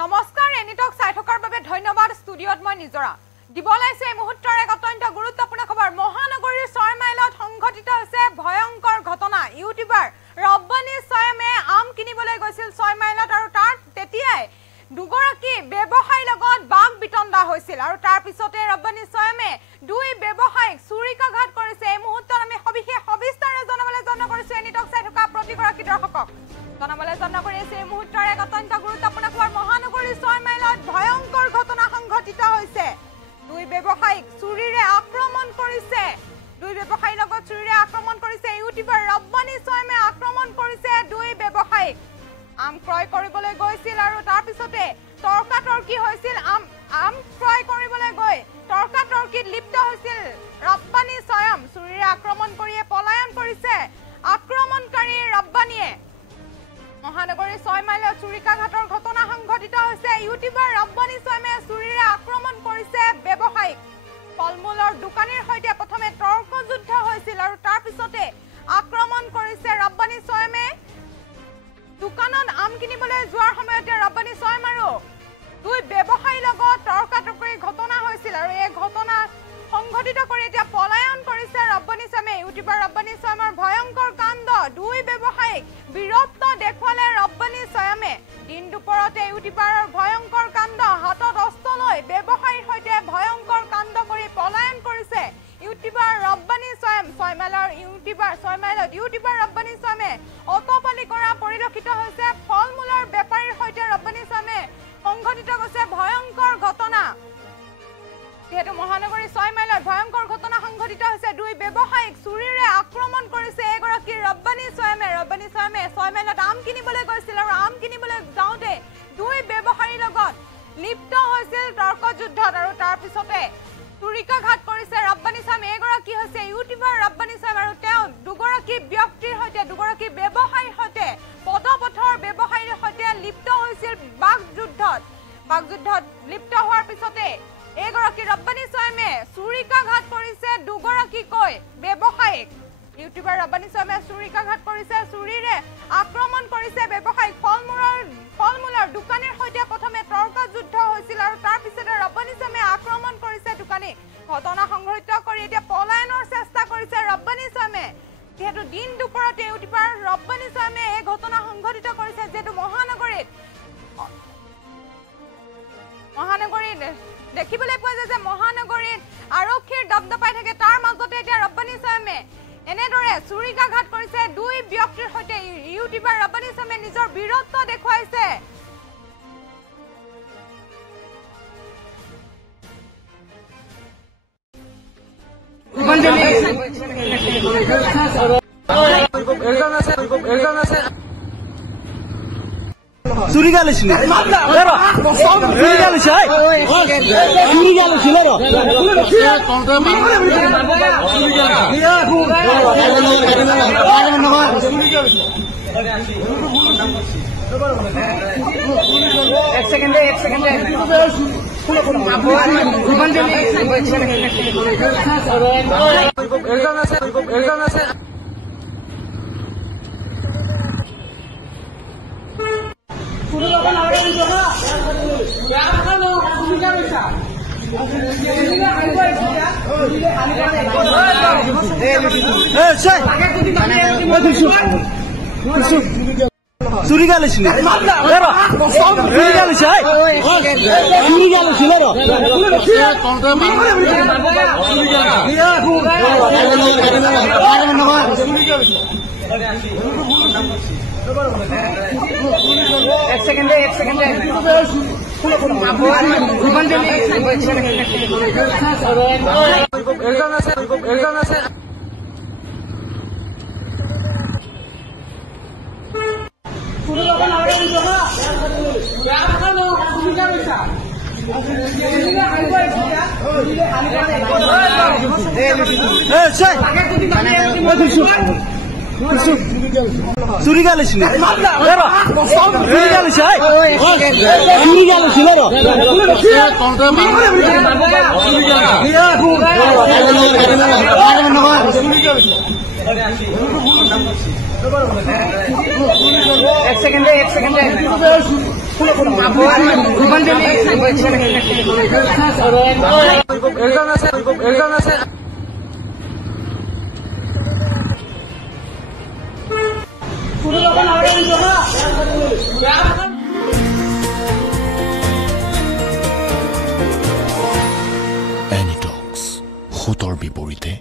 নমস্কাৰ এনিটক চাই থকাৰ বাবে ধন্যবাদ ষ্টুডিঅত মই নিজৰা দিবলাইছে এই মুহূৰ্তৰ এক অত্যন্ত গুৰুত্বপূৰ্ণ খবৰ মহানগৰীৰ 6 মাইলত সংঘটিত হৈছে ভয়ংকৰ ঘটনা ইউটিউবাৰ ৰব্বানী সয়মে আম কিনিবলৈ গৈছিল 6 মাইলত আৰু তাৰ তেতিয়াই দুগৰাকী ব্যৱসায়ী লগত বাঘ বিতণ্ডা হৈছিল আৰু তাৰ পিছতে ৰব্বানী সয়মে দুই ব্যৱসায়ীক চুৰিকাঘাত কৰিছে এই মুহূৰ্তত আমি সবিস্তাৰে জনাবলৈ যত্ন কৰিছো এনিটক চাই থকা প্ৰতিগৰাকী দৰ্শকক জনাবলৈ যত্ন কৰিছে এই মুহূৰ্তৰ এক অত্যন্ত গুৰুত্বপূৰ্ণ খবৰ মহানগৰীৰ 6 মাইলত ভয়ংকৰ ঘটনা সংঘটিত হৈছে দুই ব্যৱসায়ীক চুৰিৰে আক্ৰমণ কৰিছে দুই ব্যৱসায়ীৰ লগত চুৰিৰে আক্ৰমণ কৰিছে ইউটিউবাৰ ৰব্বানী সয়মে আক্ৰমণ কৰিছে দুই ব্যৱসায়ীক আম ক্ৰয় কৰিবলৈ গৈছিল আৰু তাৰ পিছতে তৰ্কাতৰ্কি হৈছিল আম ক্ৰয় কৰিবলৈ গৈ তৰ্কাতৰ্কিত লিপ্ত হৈছিল ৰব্বানী সয়ম চুৰিৰে আক্ৰমণ কৰিয়ে পলায়ন কৰিছে আক্ৰমণকাৰী ৰব্বানীয়ে মহানগৰীৰ 6 মাইলত চুৰিকাঘাতৰ ঘটনা সংঘটিত হৈছে ইউটিউবাৰ ৰব্বানী সয়মে চুৰিৰে আক্ৰমণ কৰিছে ব্যৱসায়ীক ফলমূলৰ দোকানীৰ সৈতে প্ৰথমে তৰ্ক যুদ্ধ হৈছিল আৰু তাৰ পিছতে আক্ৰমণ কৰিছে ৰব্বানী সয়মে দোকানত আম কিনিবলৈ যোৱাৰ সময়তে ৰব্বানী সয়ম আৰু দুই ব্যৱসায়ীৰ লগত তৰ্কাতৰ্কিৰ ঘটনা হৈছিল আৰু এই ঘটনা সংঘটিত কৰি এতিয়া পলায়ন কৰিছে ৰব্বানী সয়মে ইউটিউবাৰ ৰব্বানী সয়মৰ ভয়ংকৰ কাণ্ড দুই ব্যৱসায়ীক বীৰত্ব দেখুৱালে ৰব্বানী সয়মে দিন দুপৰতে ইউটিউবাৰৰ ভয়ংকৰ কাণ্ড হাতত অস্ত্ৰ লৈ ব্যৱসায়ীৰ সৈতে ভয়ংকৰ কাণ্ড কৰি পলায়ন কৰিছে ইউটিউবাৰ ৰব্বানী সয়ম 6 মাইলত ইউটিউবাৰ ৰব্বানী সয়মে অটপালি কৰা পৰিলক্ষিত হৈছে ফলমূলৰ বেপাৰীৰ সৈতে ৰব্বানী সয়মে সংঘটিত হৈছে ভয়ংকৰ ঘটনা যেহেতু মহানগৰী 6 মাইলত ভয়ংকৰ ঘটনা সংঘটিত হৈছে দুই ব্যৱসায়ীক চুৰিৰে আক্ৰমণ কৰিছে এগৰাকী ৰব্বানী সয়মে 6 মাইলত আম কিনিবলৈ গৈছিল আৰু আম কিনিবলৈ যাওঁতে দুই ব্যৱসায়ীৰ লগত লিপ্ত হৈছিল তৰ্ক যুদ্ধত আৰু তাৰ পিছতে চুৰিকাঘাত কৰিছে ৰব্বানী সয়ম এগৰাকী হৈছে ইউটিউবাৰ ৰব্বানী সয়ম আৰু তেওঁ দুগৰাকী ব্যক্তিৰ সৈতে দুগৰাকী ব্যৱসায়ীৰ সৈতে পদপথৰ ব্যৱসায়ীৰ সৈতে লিপ্ত হৈছিল বাঘ যুদ্ধত লিপ্ত হোৱাৰ পিছতে এগৰাকী ৰব্বানী সয়মে চুৰিকাঘাত কৰিছে দুগৰাকীকৈ ব্যৱসায়ীক ইউটিউবাৰ ৰব্বানী সয়মে চুৰিকাঘাত কৰিছে চুৰিৰে আক্ৰমণ কৰিছে ব্যৱসায়ীক ফলমূলৰ দোকানীৰ সৈতে প্ৰথমে তৰ্ক যুদ্ধ হৈছিল আৰু তাৰ পিছতে ৰব্বানী সয়মে আক্ৰমণ কৰিছে দোকানীক ঘটনা সংঘটিত কৰি এতিয়া পলায়নৰ চেষ্টা কৰিছে ৰব্বানী সয়মে যেহেতু দিন দুপৰতে ইউটিউবাৰ ৰব্বানী সয়মে এই ঘটনা সংঘটিত কৰিছে যেহেতু মহানগৰীত দেখিবলৈ পোৱা যায় যে মহানগৰীত আৰক্ষীৰ দপদপাই থাকে তাৰ মাজতে এতিয়া ৰব্বানী সয়মে এনেদৰে চুৰিকাঘাত কৰিছে দুই ব্যক্তিৰ সৈতে ইউটিউবাৰ ৰব্বানী সয়মে নিজৰ বীৰত্ব দেখুৱাইছে চুৰি গালিছিল এক সেকেন্ডে চুৰি গালিছিল এক সেকেন্ডে চুৰি গালিছিল এক সেকেন্ডে এনিটক্স, সুতৰ বিপৰীতে